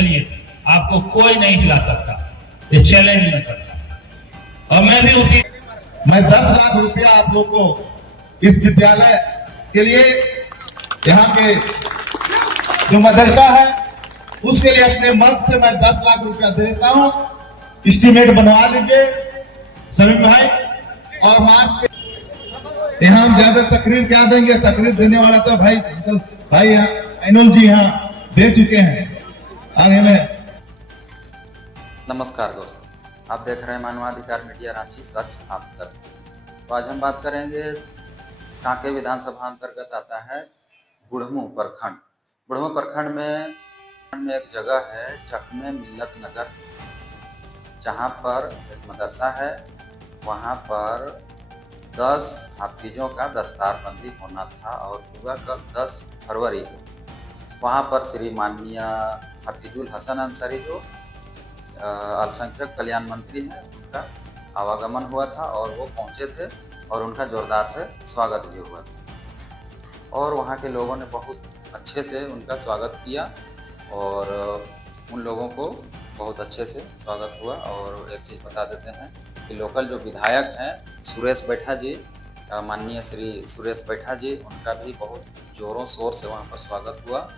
चलिए, आपको कोई नहीं हिला सकता, ये चैलेंज में करता। और मैं भी उसी, मैं 10 लाख रुपया आप लोग को इस विद्यालय के लिए, यहाँ के जो मदरसा है उसके लिए अपने मर्द से मैं 10 लाख रुपया देता हूँ। एस्टीमेट बनवा लीजिए सभी भाई। और मार्च के यहाँ हम ज्यादा तकरीर क्या देंगे, तकरीर देने वाला तो भाई यहाँ एनुल जी यहाँ दे चुके हैं। आगे में नमस्कार दोस्तों, आप देख रहे हैं मानवाधिकार मीडिया रांची, सच आप तक। तो आज हम बात करेंगे, कांके विधानसभा अंतर्गत आता है बुढ़मू प्रखंड। बुढ़मू प्रखंड में एक जगह है चकमे मिल्लत नगर, जहां पर एक मदरसा है। वहां पर 10 हाफिजों का दस्तारबंदी होना था और हुआ कल 10 फरवरी को। वहां पर श्री माननीय हफीजुल हसन अंसारी जो अल्पसंख्यक कल्याण मंत्री हैं, उनका आवागमन हुआ था और वो पहुंचे थे और उनका जोरदार से स्वागत भी हुआ था। और वहाँ के लोगों ने बहुत अच्छे से उनका स्वागत किया और उन लोगों को बहुत अच्छे से स्वागत हुआ। और एक चीज़ बता देते हैं कि लोकल जो विधायक हैं सुरेश बैठा जी, माननीय श्री सुरेश बैठा जी, उनका भी बहुत ज़ोरों शोर से वहाँ पर स्वागत हुआ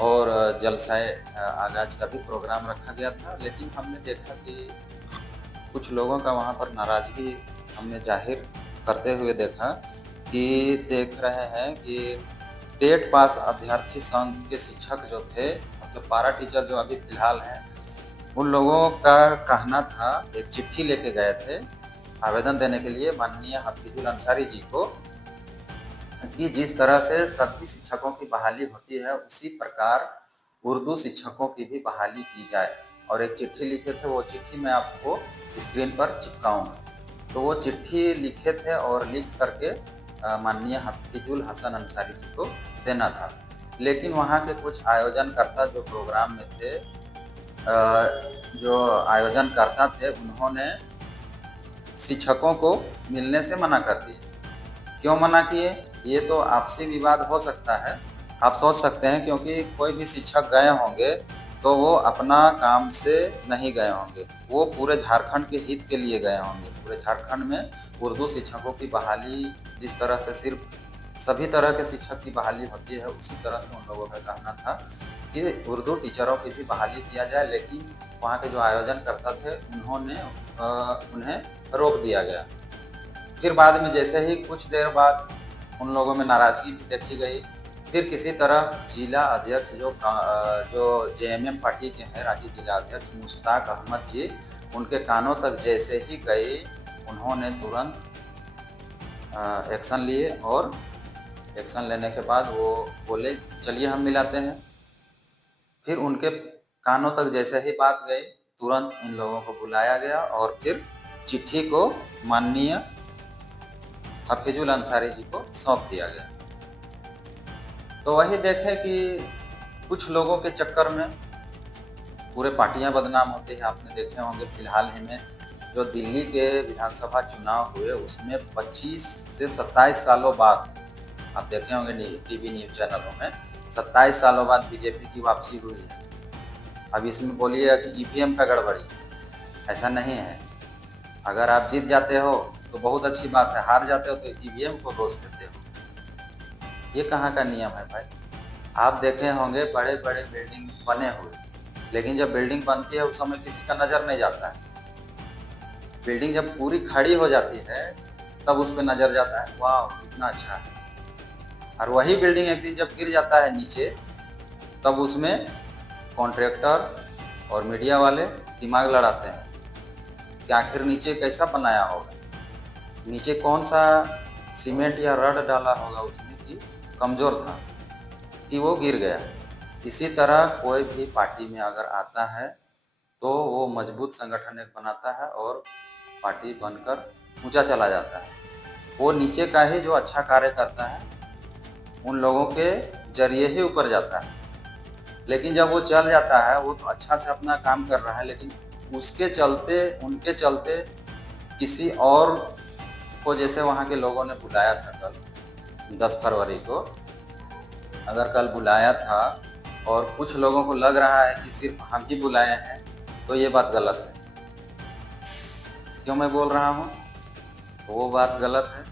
और जलसाए आगाज का भी प्रोग्राम रखा गया था। लेकिन हमने देखा कि कुछ लोगों का वहाँ पर नाराज़गी हमने जाहिर करते हुए देखा कि देख रहे हैं कि टेट पास अभ्यर्थी संघ के शिक्षक जो थे, मतलब पारा टीचर जो अभी फिलहाल हैं, उन लोगों का कहना था, एक चिट्ठी लेके गए थे आवेदन देने के लिए माननीय हफीजुल अंसारी जी को, कि जिस तरह से सभी शिक्षकों की बहाली होती है उसी प्रकार उर्दू शिक्षकों की भी बहाली की जाए। और एक चिट्ठी लिखे थे, वो चिट्ठी मैं आपको स्क्रीन पर चिपकाऊंगा। तो वो चिट्ठी लिखे थे और लिख करके माननीय हफीजुल हसन अंसारी जी को देना था। लेकिन वहाँ के कुछ आयोजनकर्ता जो प्रोग्राम में थे, जो आयोजनकर्ता थे, उन्होंने शिक्षकों को मिलने से मना कर दिया। क्यों मना किए? ये तो आपसी विवाद हो सकता है, आप सोच सकते हैं, क्योंकि कोई भी शिक्षक गए होंगे तो वो अपना काम से नहीं गए होंगे, वो पूरे झारखंड के हित के लिए गए होंगे। पूरे झारखंड में उर्दू शिक्षकों की बहाली, जिस तरह से सिर्फ सभी तरह के शिक्षक की बहाली होती है, उसी तरह से उन लोगों का कहना था कि उर्दू टीचरों की भी बहाली किया जाए। लेकिन वहाँ के जो आयोजन करता थे उन्होंने उन्हें रोक दिया गया। फिर बाद में जैसे ही कुछ देर बाद उन लोगों में नाराज़गी भी देखी गई, फिर किसी तरह जिला अध्यक्ष जो जेएमएम पार्टी के हैं, रांची जिला अध्यक्ष मुश्ताक अहमद जी, उनके कानों तक जैसे ही गए, उन्होंने तुरंत एक्शन लिए और एक्शन लेने के बाद वो बोले चलिए हम मिलाते हैं। फिर उनके कानों तक जैसे ही बात गई, तुरंत इन लोगों को बुलाया गया और फिर चिट्ठी को माननीय हफीजुल अंसारी जी को सौंप दिया गया। तो वही देखें कि कुछ लोगों के चक्कर में पूरे पार्टियां बदनाम होती हैं। आपने देखे होंगे फिलहाल ही में जो दिल्ली के विधानसभा चुनाव हुए, उसमें 25 से 27 सालों बाद, आप देखे होंगे टीवी न्यूज़ चैनलों में, 27 सालों बाद बीजेपी की वापसी हुई है। अब इसमें बोलिए कि ईवीएम का गड़बड़ी, ऐसा नहीं है। अगर आप जीत जाते हो तो बहुत अच्छी बात है, हार जाते हो तो ईवीएम को दोष देते हो। ये कहाँ का नियम है भाई? आप देखे होंगे बड़े बड़े बिल्डिंग बने हुए, लेकिन जब बिल्डिंग बनती है उस समय किसी का नज़र नहीं जाता है। बिल्डिंग जब पूरी खड़ी हो जाती है तब उस पर नज़र जाता है, वाह कितना अच्छा है। और वही बिल्डिंग एक दिन जब गिर जाता है नीचे, तब उसमें कॉन्ट्रैक्टर और मीडिया वाले दिमाग लड़ाते हैं कि आखिर नीचे कैसा बनाया होगा, नीचे कौन सा सीमेंट या रड डाला होगा उसमें कि कमज़ोर था कि वो गिर गया। इसी तरह कोई भी पार्टी में अगर आता है तो वो मजबूत संगठन एक बनाता है और पार्टी बनकर ऊंचा चला जाता है। वो नीचे का ही जो अच्छा कार्य करता है उन लोगों के जरिए ही ऊपर जाता है। लेकिन जब वो चल जाता है, वो तो अच्छा से अपना काम कर रहा है, लेकिन उसके चलते, उनके चलते किसी और को, जैसे वहाँ के लोगों ने बुलाया था कल 10 फरवरी को, अगर कल बुलाया था और कुछ लोगों को लग रहा है कि सिर्फ हम ही बुलाए हैं, तो ये बात गलत है। क्यों मैं बोल रहा हूँ वो बात गलत है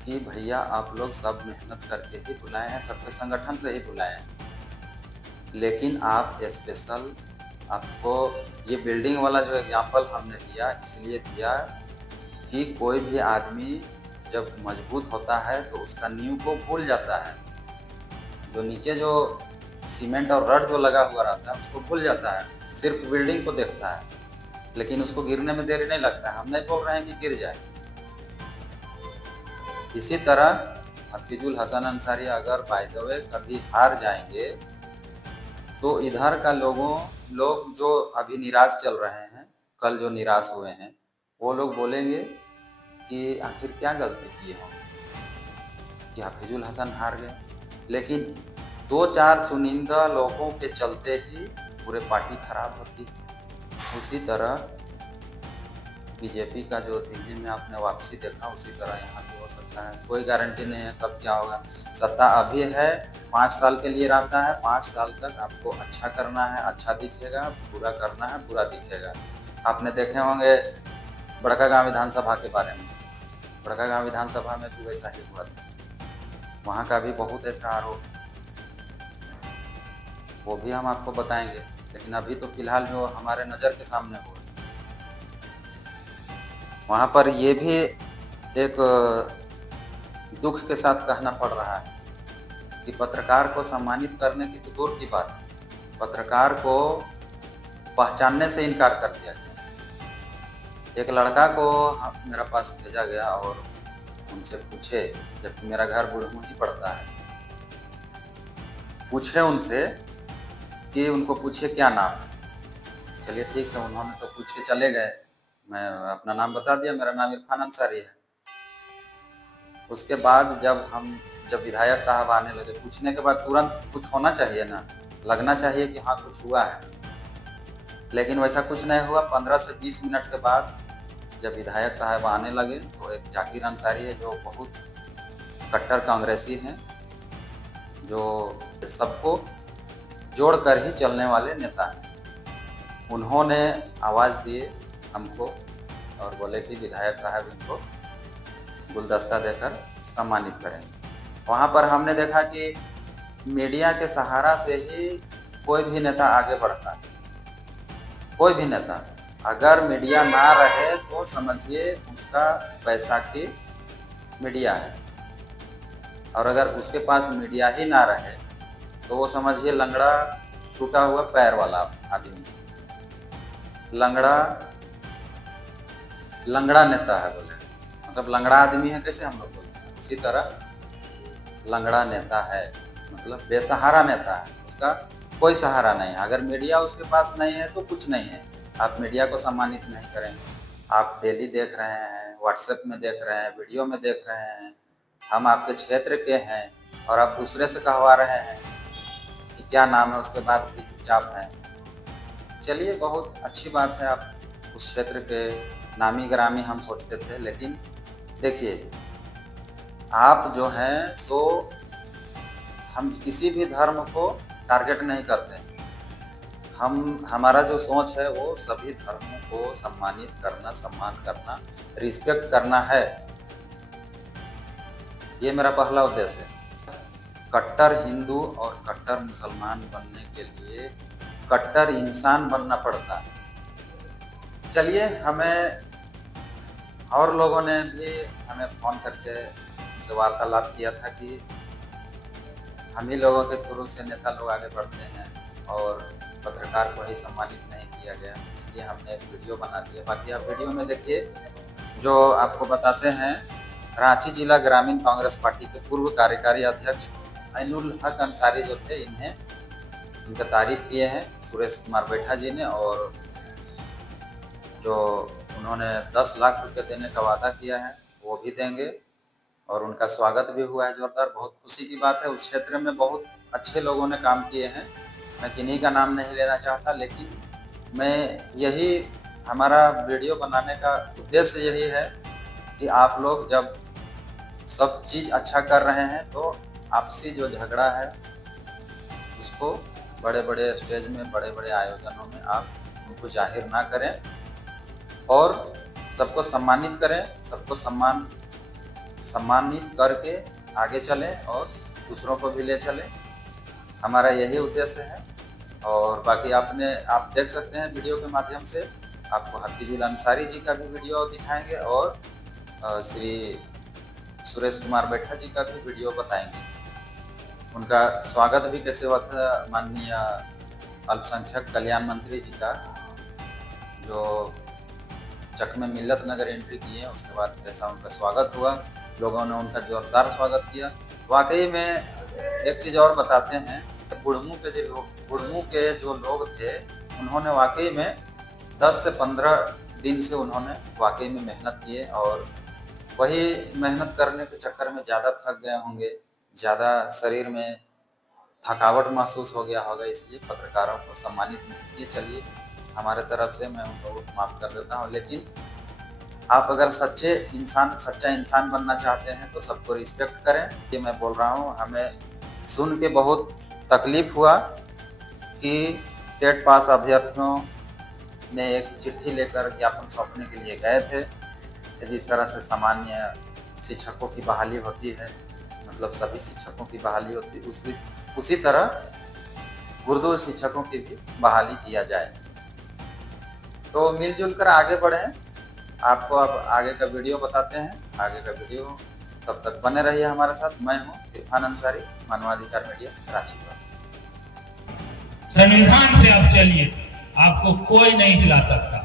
कि भैया आप लोग सब मेहनत करके ही बुलाए हैं, सबके संगठन से ही बुलाए हैं, लेकिन आप स्पेशल आपको ये बिल्डिंग वाला जो एग्जाम्पल हमने दिया इसलिए दिया कि कोई भी आदमी जब मजबूत होता है तो उसका नींव को भूल जाता है, जो नीचे जो सीमेंट और रड जो लगा हुआ रहता है उसको भूल जाता है, सिर्फ बिल्डिंग को देखता है, लेकिन उसको गिरने में देरी नहीं लगता है। हम नहीं बोल रहे हैं कि गिर जाए। इसी तरह हफीजुल हसन अंसारी अगर बाय द वे कभी हार जाएंगे तो इधर का लोग जो अभी निराश चल रहे हैं, कल जो निराश हुए हैं, वो लोग बोलेंगे कि आखिर क्या गलती की हम कि हफीजुल हसन हार गए। लेकिन 2-4 चुनिंदा लोगों के चलते ही पूरे पार्टी खराब होती। उसी तरह बीजेपी का जो दिल्ली में आपने वापसी देखा, उसी तरह यहाँ भी हो सकता है। कोई गारंटी नहीं है कब क्या होगा। सत्ता अभी है, 5 साल के लिए रहता है। 5 साल तक आपको अच्छा करना है, अच्छा दिखेगा, बुरा करना है, बुरा दिखेगा। आपने देखे होंगे बड़कागांव विधानसभा के बारे में। बड़कागांव विधानसभा में भी वैसा ही हुआ था। वहाँ का भी बहुत ऐसा आरोप, वो भी हम आपको बताएंगे। लेकिन अभी तो फिलहाल जो हमारे नज़र के सामने हुआ, वहाँ पर ये भी एक दुख के साथ कहना पड़ रहा है कि पत्रकार को सम्मानित करने की तो दूर की बात, पत्रकार को पहचानने से इनकार कर दिया गया। एक लड़का को मेरे पास भेजा गया और उनसे पूछे, जबकि मेरा घर बुढ़मू ही पड़ता है, पूछे उनसे कि उनको पूछे क्या नाम है। चलिए ठीक है, उन्होंने तो पूछ के चले गए। मैं अपना नाम बता दिया, मेरा नाम इरफान अंसारी है। उसके बाद जब विधायक साहब आने लगे, पूछने के बाद तुरंत कुछ होना चाहिए ना, लगना चाहिए कि हाँ कुछ हुआ है, लेकिन वैसा कुछ नहीं हुआ। 15 से 20 मिनट के बाद जब विधायक साहब आने लगे तो एक जाकिर अंसारी है जो बहुत कट्टर कांग्रेसी हैं, जो सबको जोड़कर ही चलने वाले नेता हैं। उन्होंने आवाज़ दिए हमको और बोले कि विधायक साहब इनको गुलदस्ता देकर सम्मानित करेंगे। वहाँ पर हमने देखा कि मीडिया के सहारा से ही कोई भी नेता आगे बढ़ता है। कोई भी नेता, अगर मीडिया ना रहे तो समझिए उसका बैसाखी मीडिया है, और अगर उसके पास मीडिया ही ना रहे तो वो समझिए लंगड़ा टूटा हुआ पैर वाला आदमी, लंगड़ा नेता है। बोले मतलब लंगड़ा आदमी है, कैसे हम लोग बोलते हैं, उसी तरह लंगड़ा नेता है, मतलब बेसहारा नेता है, उसका कोई सहारा नहीं है। अगर मीडिया उसके पास नहीं है तो कुछ नहीं है। आप मीडिया को सम्मानित नहीं करेंगे। आप डेली देख रहे हैं, व्हाट्सएप में देख रहे हैं, वीडियो में देख रहे हैं, हम आपके क्षेत्र के हैं और आप दूसरे से कहवा रहे हैं कि क्या नाम है, उसके बाद भी चुपचाप हैं। चलिए, बहुत अच्छी बात है, आप उस क्षेत्र के नामी ग्रामी हम सोचते थे, लेकिन देखिए आप जो हैं सो हम किसी भी धर्म को टारगेट नहीं करते। हमारा जो सोच है वो सभी धर्मों को सम्मानित करना, सम्मान करना, रिस्पेक्ट करना है। ये मेरा पहला उद्देश्य है। कट्टर हिंदू और कट्टर मुसलमान बनने के लिए कट्टर इंसान बनना पड़ता है। चलिए, हमें और लोगों ने भी हमें फ़ोन करके उनसे वार्तालाप किया था कि हम ही लोगों के थ्रू से नेता लोग आगे बढ़ते हैं और पत्रकार को ही सम्मानित नहीं किया गया, इसलिए हमने एक वीडियो बना दिया। बाकी आप वीडियो में देखिए, जो आपको बताते हैं रांची जिला ग्रामीण कांग्रेस पार्टी के पूर्व कार्यकारी अध्यक्ष ऐनुल हक अंसारी जो थे, इनका तारीफ किए हैं सुरेश कुमार बैठा जी ने, और जो उन्होंने 10 लाख रुपए देने का वादा किया है वो भी देंगे, और उनका स्वागत भी हुआ है जोरदार। बहुत खुशी की बात है। उस क्षेत्र में बहुत अच्छे लोगों ने काम किए हैं। मैं किन्हीं का नाम नहीं लेना चाहता, लेकिन हमारा वीडियो बनाने का उद्देश्य यही है कि आप लोग जब सब चीज़ अच्छा कर रहे हैं तो आपसी जो झगड़ा है उसको बड़े बड़े स्टेज में, बड़े बड़े आयोजनों में आप उनको जाहिर ना करें और सबको सम्मानित करें, सबको सम्मानित करके आगे चलें और दूसरों को भी ले चलें। हमारा यही उद्देश्य है। और बाकी आप देख सकते हैं वीडियो के माध्यम से आपको हफीजुल अंसारी जी का भी वीडियो दिखाएंगे और श्री सुरेश कुमार बैठा जी का भी वीडियो बताएंगे। उनका स्वागत भी कैसे हुआ था माननीय अल्पसंख्यक कल्याण मंत्री जी का, जो चक में मिल्लत नगर एंट्री किए, उसके बाद कैसा उनका स्वागत हुआ, लोगों ने उनका जोरदार स्वागत किया। वाकई में एक चीज़ और बताते हैं, बुढ़मू के जो लोग थे उन्होंने वाकई में 10 से 15 दिन से उन्होंने वाकई में मेहनत किए और वही मेहनत करने के चक्कर में ज़्यादा थक गए होंगे, ज़्यादा शरीर में थकावट महसूस हो गया होगा, इसलिए पत्रकारों को सम्मानित नहीं किए। चलिए हमारे तरफ से मैं उनको माफ़ कर देता हूँ, लेकिन आप अगर सच्चा इंसान बनना चाहते हैं तो सबको रिस्पेक्ट करें। ये मैं बोल रहा हूँ, हमें सुन के बहुत तकलीफ़ हुआ कि टेट पास अभ्यर्थियों ने एक चिट्ठी लेकर ज्ञापन सौंपने के लिए गए थे कि जिस तरह से सामान्य शिक्षकों की बहाली होती है, मतलब सभी शिक्षकों की बहाली होती है, उसी तरह उर्दू शिक्षकों की भी बहाली किया जाए। तो मिलजुल कर आगे बढ़ें। आपको अब आगे का वीडियो बताते हैं, आगे का वीडियो, तब तक बने रहिए हमारे साथ। मैं हूँ इरफान अंसारी, मानवाधिकार मीडिया, रांची। संविधान से आप चलिए, आपको कोई नहीं हिला सकता,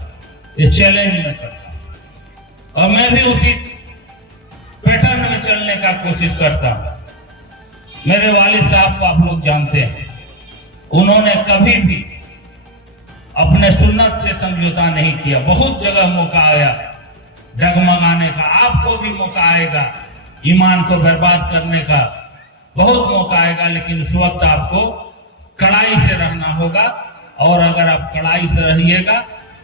ये चैलेंज मैं करता और मैं भी उसी पैटर्न में चलने का कोशिश करता हूं। मेरे वालिद साहब को आप लोग जानते हैं, उन्होंने कभी भी अपने सुन्नत से समझौता नहीं किया। बहुत जगह मौका आया डगमगाने का, आपको भी मौका आएगा ईमान को बर्बाद करने का, बहुत मौका आएगा, लेकिन उस वक्त आपको कड़ाई से रहना होगा। और अगर आप कड़ाई से रहिएगा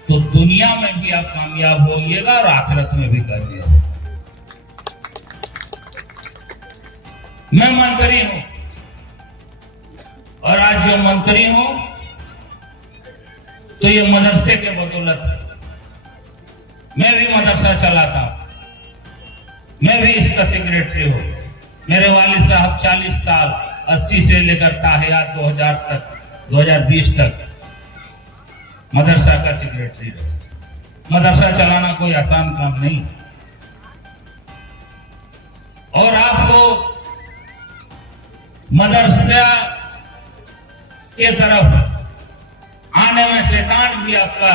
तो दुनिया में भी आप कामयाब होइएगा और आखिरत में भी करिएगा। मैं मंत्री हूं और आज जो मंत्री हूं तो ये मदरसे के बदौलत है। मैं भी मदरसा चलाता हूं, मैं भी इसका सेक्रेटरी हूं। मेरे वालिद साहब 40 साल 80 से लेकर ताहियात 2020 तक मदरसा का सेक्रेटरी रहे। मदरसा चलाना कोई आसान काम नहीं और आपको मदरसा के तरफ आने में शैतान भी आपका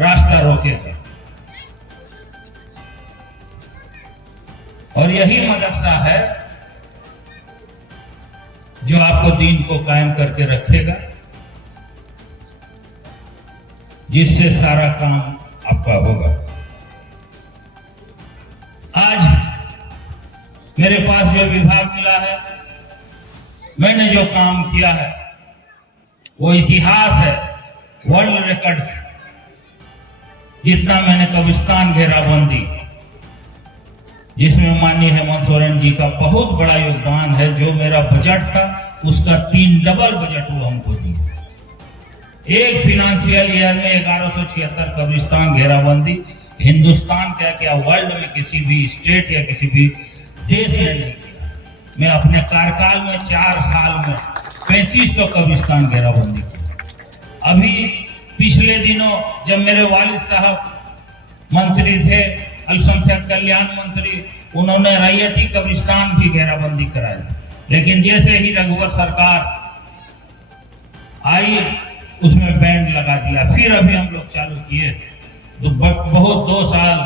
रास्ता रोकेगा। और यही मदरसा है जो आपको दीन को कायम करके रखेगा, जिससे सारा काम आपका होगा। आज मेरे पास जो विभाग मिला है, मैंने जो काम किया है वो इतिहास है, वर्ल्ड रिकॉर्ड है। जितना मैंने कब्रिस्तान घेराबंदी, जिसमें माननीय हेमंत सोरेन जी का बहुत बड़ा योगदान है, जो मेरा बजट था उसका 3 डबल बजट वो हमको दिए। एक फिनेंशियल ईयर में 1176 कब्रिस्तान घेराबंदी हिंदुस्तान क्या वर्ल्ड में किसी भी स्टेट या किसी भी देश ने नहीं किया। मैं अपने कार्यकाल में 4 साल में 3500 कब्रिस्तान घेराबंदी की। अभी पिछले दिनों जब मेरे वालिद साहब मंत्री थे, अल्पसंख्यक कल्याण मंत्री, उन्होंने रैयती कब्रिस्तान भी घेराबंदी कराई। लेकिन जैसे ही रघुवर सरकार आई उसमें बैंड लगा दिया। फिर अभी हम लोग चालू किए तो बहुत 2 साल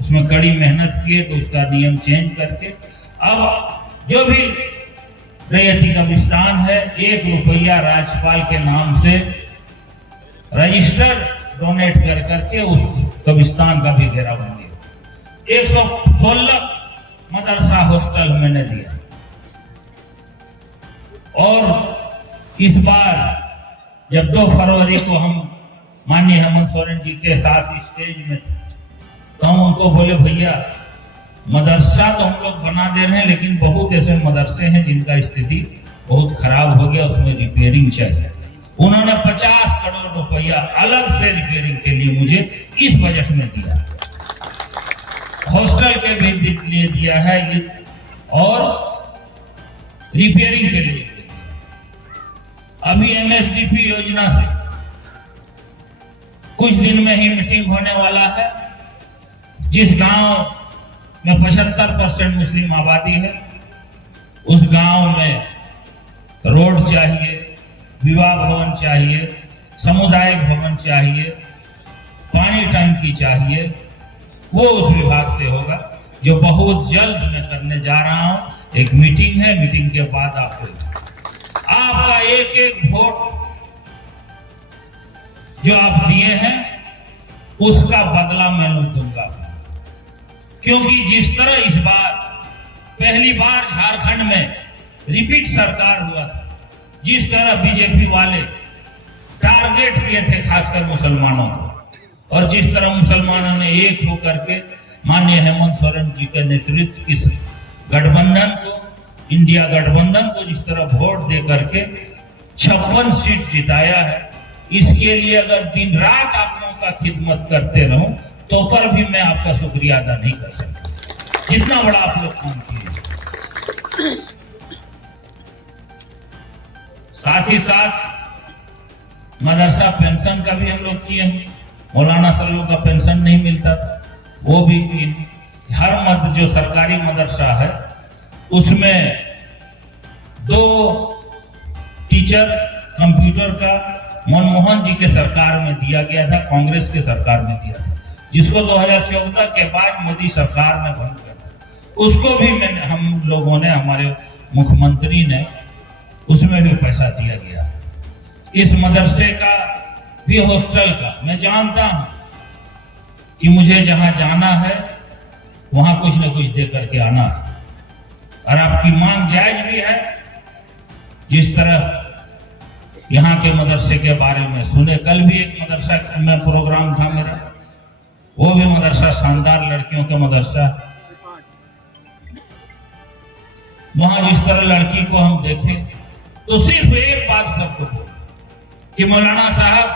उसमें कड़ी मेहनत किए तो उसका नियम चेंज करके अब जो भी रैयती कब्रिस्तान है 1 रुपया राज्यपाल के नाम से रजिस्टर डोनेट कर करके उस कब्रिस्तान का भी घेराबंदी। 116 मदरसा हॉस्टल मैंने दिया। और इस बार जब 2 फरवरी को हम माननीय हेमंत सोरेन जी के साथ स्टेज में थे तो हम उनको बोले, भैया मदरसा तो हम लोग बना दे रहे हैं, लेकिन बहुत ऐसे मदरसे हैं जिनका स्थिति बहुत खराब हो गया, उसमें रिपेयरिंग चाहिए। उन्होंने 50 करोड़ रुपया अलग से रिपेयरिंग के लिए मुझे इस बजट में दिया, हॉस्टल के भी लिए दिया है और रिपेयरिंग के लिए। अभी MSDP योजना से कुछ दिन में ही मीटिंग होने वाला है। जिस गांव में 75% मुस्लिम आबादी है, उस गांव में रोड चाहिए, विवाह भवन चाहिए, सामुदायिक भवन चाहिए, पानी टंकी चाहिए, वो उस विभाग से होगा, जो बहुत जल्द मैं करने जा रहा हूं। एक मीटिंग है, मीटिंग के बाद आपका एक एक वोट जो आप दिए हैं उसका बदला मैं दूंगा, क्योंकि जिस तरह इस बार पहली बार झारखंड में रिपीट सरकार हुआ था, जिस तरह बीजेपी वाले टारगेट किए थे खासकर मुसलमानों को, और जिस तरह मुसलमानों ने एक होकर के माननीय हेमंत सोरेन जी के नेतृत्व इस गठबंधन को, इंडिया गठबंधन को जिस तरह वोट दे करके 56 सीट जिताया है, इसके लिए अगर दिन रात आप लोगों का खिदमत करते रहूं तो पर भी मैं आपका शुक्रिया अदा नहीं कर सकता, जितना बड़ा आप लोग काम किए। साथ ही साथ मदरसा पेंशन का भी हम लोग किए। मौलाना सालों का पेंशन नहीं मिलता था, वो भी किए। हर जो सरकारी मदरसा है उसमें 2 टीचर कंप्यूटर का मनमोहन जी के सरकार में दिया गया था, कांग्रेस के सरकार में दिया था, जिसको 2014 के बाद मोदी सरकार ने बंद कर दिया। उसको भी हम लोगों ने, हमारे मुख्यमंत्री ने, उसमें भी पैसा दिया गया। इस मदरसे का भी, हॉस्टल का, मैं जानता हूं कि मुझे जहां जाना है वहां कुछ न कुछ दे करके आना है, और आपकी मांग जायज भी है। जिस तरह यहाँ के मदरसे के बारे में सुने, कल भी एक मदरसा में प्रोग्राम था मेरा, वो भी मदरसा शानदार लड़कियों का मदरसा है। वहां जिस तरह लड़की को हम देखें तो सिर्फ एक बात सबको बोल कि मौलाना साहब,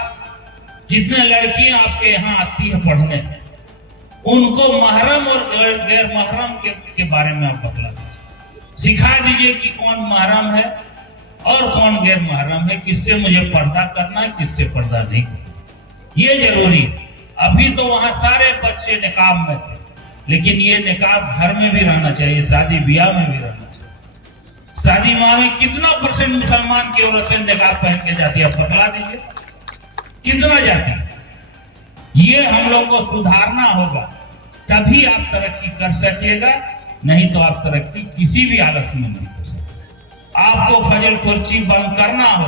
जितने लड़कियां आपके यहाँ आती है पढ़ने, उनको महरम और गैर महरम के बारे में आप बतला दीजिए, सिखा दीजिए कि कौन महरम है और कौन गैर महरम है, किससे मुझे पर्दा करना है, किससे पर्दा नहीं करना, ये जरूरी है। अभी तो वहां सारे बच्चे निकाब में थे, लेकिन ये निकाब घर में भी रहना चाहिए, शादी ब्याह में भी रहना चाहिए। शादी ब्याह में कितना % मुसलमान की औरतें निकाब पहन के जाती है, बतला दीजिए कितना जाती है। ये हम लोग को सुधारना होगा, तभी आप तरक्की कर सकिएगा, नहीं तो आप तरक्की किसी भी हालत में नहीं कर सकते। आपको फजल कुर्सी बंद करना हो।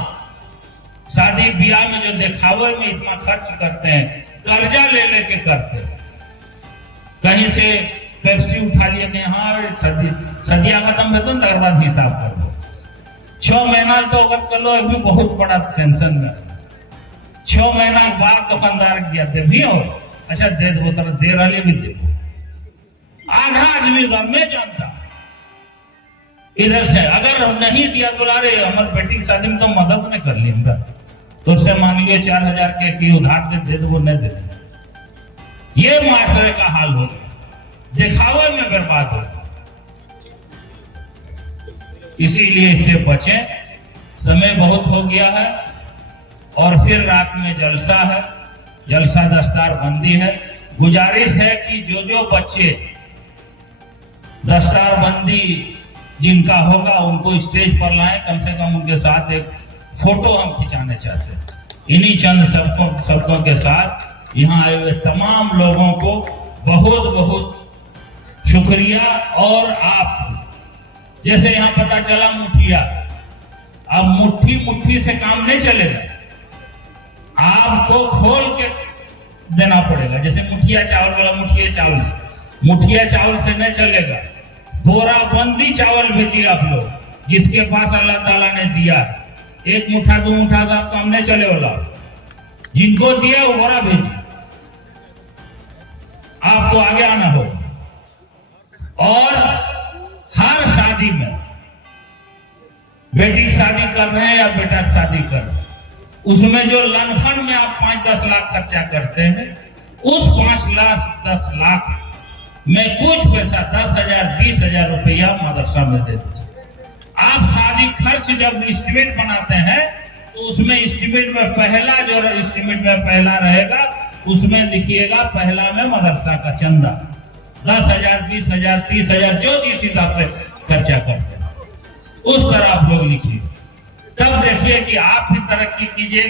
शादी ब्याह में जो दिखावे में इतना खर्च करते हैं, कर्जा ले लेके करते हैं, कहीं से पेप्सी उठा लिया कि हाँ सदिया खत्म बेतन तक बाद हिसाब कर दो। 6 महीना तो अगर कर लो, अभी बहुत बड़ा टेंशन में। 6 महीना बाद दुकानदार दिया दे भी हो, अच्छा दे दो, तरह दे रहे भी दे। आधा आदमी का मैं जानता इधर से अगर नहीं दिया तो अरे हमारे बेटी की शादी में तो मदद नहीं कर ली, तो उससे मान लिया 4000 के उधार दे दो, वो नहीं दे। ये माशरे का हाल हो गया, दिखावे में बर्बाद हो गया। इसीलिए इससे बचें, समय बहुत हो गया है, और फिर रात में जलसा है, जलसा दस्तार बंदी है। गुजारिश है कि जो बच्चे दस्तार बंदी जिनका होगा उनको स्टेज पर लाएं, कम से कम उनके साथ एक फोटो हम खिंचाने चाहते हैं। इन्हीं चंद शब्दों के साथ यहाँ आए हुए तमाम लोगों को बहुत बहुत शुक्रिया। और आप जैसे यहाँ पता चला मुठिया, अब मुट्ठी से काम नहीं चलेगा, आपको खोल के देना पड़ेगा। जैसे मुठिया चावल वाला मुठिया चावल से नहीं चलेगा, बोरा बंदी चावल भेजिए आप लोग, जिसके पास अल्लाह ताला ने दिया। 1 मुठ्ठा 2 मुठ्ठा का काम नहीं चले वाला, जिनको दिया वो बोरा भेजिए, आपको आगे आना हो। और हर शादी में बेटी की शादी कर रहे हैं या बेटा की शादी कर रहे हैं, उसमें जो लनफन में आप 5-10 लाख खर्चा करते हैं, उस 5 लाख 10 लाख में कुछ पैसा 10,000 20,000 रुपया मदरसा में दे दीजिए। आप शादी खर्च जब एस्टिमेट बनाते हैं तो उसमें एस्टिमेट में पहला जो एस्टिमेट में पहला रहेगा उसमें लिखिएगा पहला में मदरसा का चंदा 10,000 20,000 30,000 जो जिस हिसाब से खर्चा करते हैं उस तरह आप लोग लिखिए। तब देखिए कि आप भी तरक्की कीजिए।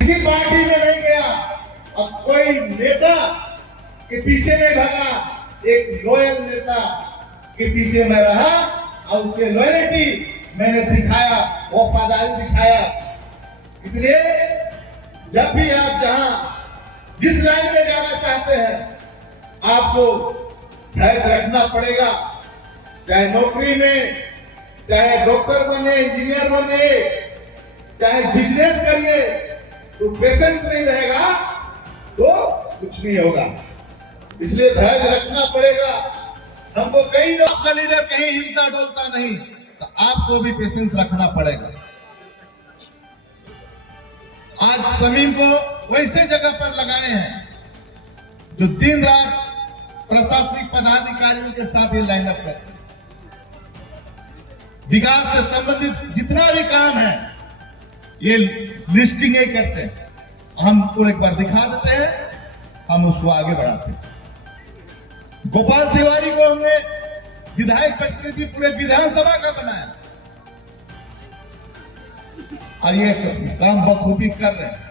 किसी पार्टी में नहीं गया और कोई नेता के पीछे नहीं भागा, एक लॉयल नेता के पीछे मैं रहा और उसके लॉयल्टी मैंने दिखाया, वफादारी दिखाया। इसलिए जब भी आप जहां जिस लाइन में जाना चाहते हैं आपको धैर्य रखना पड़ेगा। चाहे नौकरी में, चाहे डॉक्टर बने, इंजीनियर बने, चाहे बिजनेस करिए, तो पेशेंस नहीं रहेगा तो कुछ नहीं होगा। इसलिए धैर्य रखना पड़ेगा। हमको कहीं लोग का लीडर कहीं हिलता डोलता नहीं, तो आपको भी पेशेंस रखना पड़ेगा। आज समीम को वैसे जगह पर लगाए हैं जो दिन रात प्रशासनिक पदाधिकारियों के साथ ही लाइन अप करते हैं। विकास से संबंधित जितना भी काम है ये लिस्टिंग ही करते हैं, हमको एक बार दिखा देते हैं, हम उसको आगे बढ़ाते हैं। गोपाल तिवारी को हमने विधायक प्रतिनिधि पूरे विधानसभा का बनाया और ये काम बखूबी कर रहे हैं।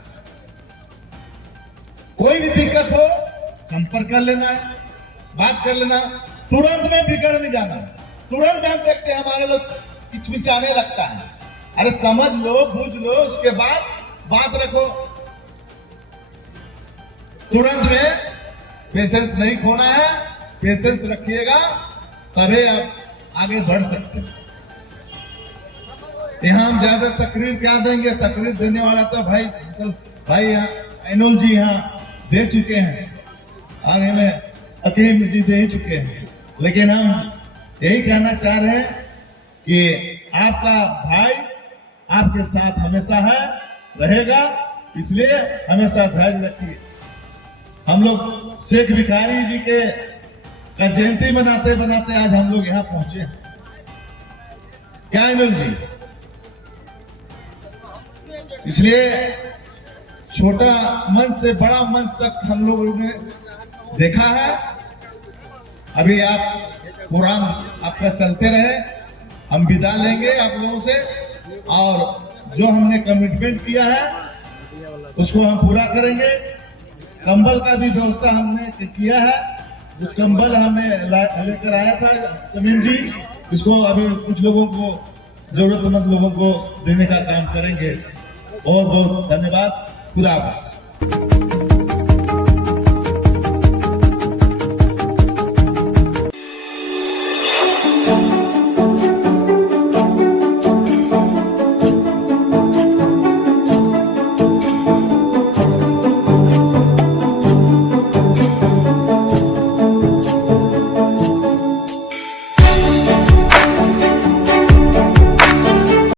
कोई भी दिक्कत हो संपर्क कर लेना है, बात कर लेना, तुरंत में बिगड़ नहीं जाना। तुरंत हम देखते हैं हमारे लोग हिचकिचाने लगता है, अरे समझ लो, बूझ लो, उसके बाद बात रखो। तुरंत में पेशेंस नहीं खोना है, पेशेंस रखिएगा तभी आप आगे बढ़ सकते हैं। यहाँ हम ज्यादा तकरीर क्या देंगे, तकरीर देने वाला तो भाई एनोल जी यहाँ दे चुके हैं और हमें अकीम जी दे चुके हैं, लेकिन हम यही कहना चाह रहे हैं कि आपका भाई आपके साथ हमेशा है, रहेगा, इसलिए हमेशा धैर्य रखिए। हम लोग शेख भिखारी जी के का जयंती मनाते बनाते आज हम लोग यहाँ पहुंचे हैं। क्या एनोल जी, इसलिए छोटा मंच से बड़ा मंच तक हम लोगों ने देखा है। अभी आप प्रोग्राम आपका चलते रहे, हम विदा लेंगे आप लोगों से और जो हमने कमिटमेंट किया है उसको हम पूरा करेंगे। कंबल का भी व्यवस्था हमने किया है, जो कंबल हमने लेकर आया था समीम जी, इसको अभी कुछ लोगों को, जरूरतमंद लोगों को देने का काम करेंगे। बहुत बहुत धन्यवाद। खुदा हाफिज।